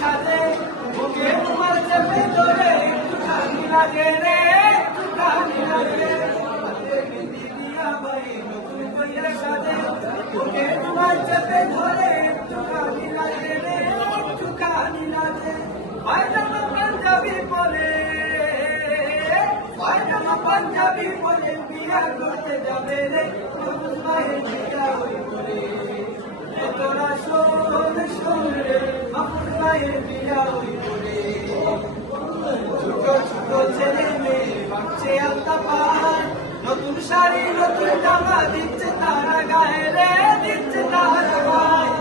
সাজে বুকে তোমার চেপে ধরে একটু লাগে রে পাঞ্জাবি পরে বিয়া করতে যাবে রে ভাইয়ের বিয়া হইব রে তোরা শোন শোন রে মায়ের বিয়া হইব রে ছোট ছোট ছেলে মেয়ে আলতা পায়। নতুন শাড়ি, নতুন জামা দিচ্ছে তারা, গায়ে রে দিচ্ছে তারা গায়ে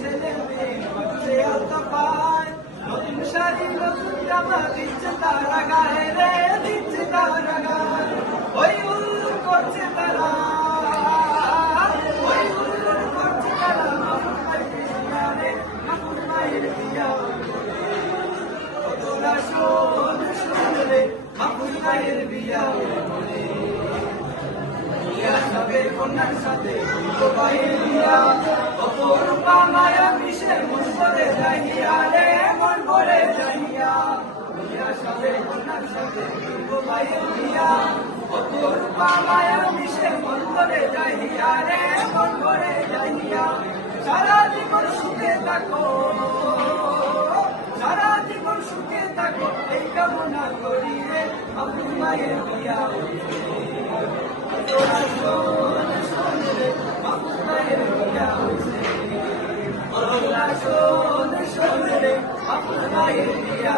ছেলে মেয়ে আলতা পায়। নতুন শাড়ি, নতুন জামা দিচ্ছে তারা, গায়ে রে দিচ্ছে তারা গায়ে ও তোরা শোন শোন রে মামুর মায়ের বিয়া রে বিয়া সবে কন্যার সাথে অপরূপা মায়া মিশে মন করে যাইয়া রে মন করে যাইয়া বিয়া সবে কন্যার সাথে অপরূপা মায়া মিশে মন যাইয়া রে মন যাইয়া সারা জীবন সুখে থাকো, সারা জীবন সুখে থাকো। কামনা করি রে আমার মায়ের বিয়া তোরা শোন শোন রে আমার মায়ের বিয়া